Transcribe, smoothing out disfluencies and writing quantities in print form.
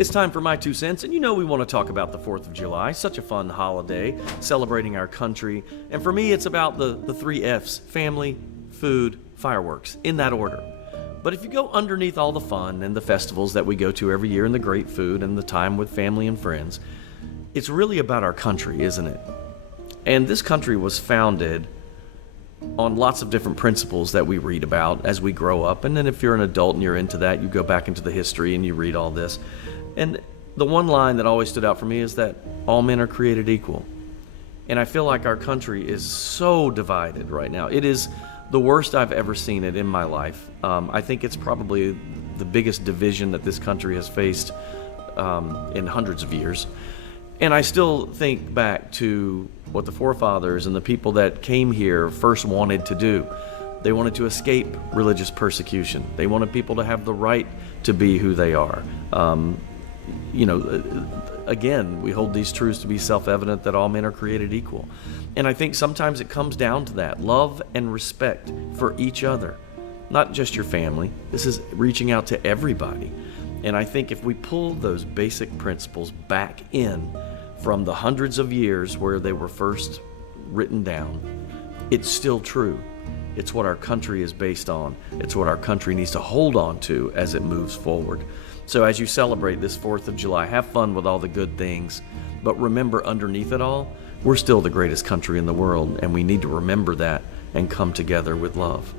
It's time for my 2 cents, and we want to talk about the 4th of July. Such a fun holiday, celebrating our country. And for me, it's about the 3 F's: family, food, fireworks, in that order. But if you go underneath all the fun and the festivals that we go to every year and the great food and the time with family and friends, it's really about our country, isn't it? And this country was founded on lots of different principles that we read about as we grow up. And then if you're an adult and you're into that, you go back into the history and you read all this. And the one line that always stood out for me is that all men are created equal. And I feel like our country is so divided right now. It is the worst I've ever seen it in my life. I think it's probably the biggest division that this country has faced in hundreds of years. And I still think back to what the forefathers and the people that came here first wanted to do. They wanted to escape religious persecution. They wanted people to have the right to be who they are. Again, we hold these truths to be self-evident, that all men are created equal. And I think sometimes it comes down to that: love and respect for each other, not just your family. This is reaching out to everybody. And I think if we pull those basic principles back in from the hundreds of years where they were first written down, it's still true. It's what our country is based on. It's what our country needs to hold on to as it moves forward. So as you celebrate this 4th of July, have fun with all the good things. But remember, underneath it all, we're still the greatest country in the world, and we need to remember that and come together with love.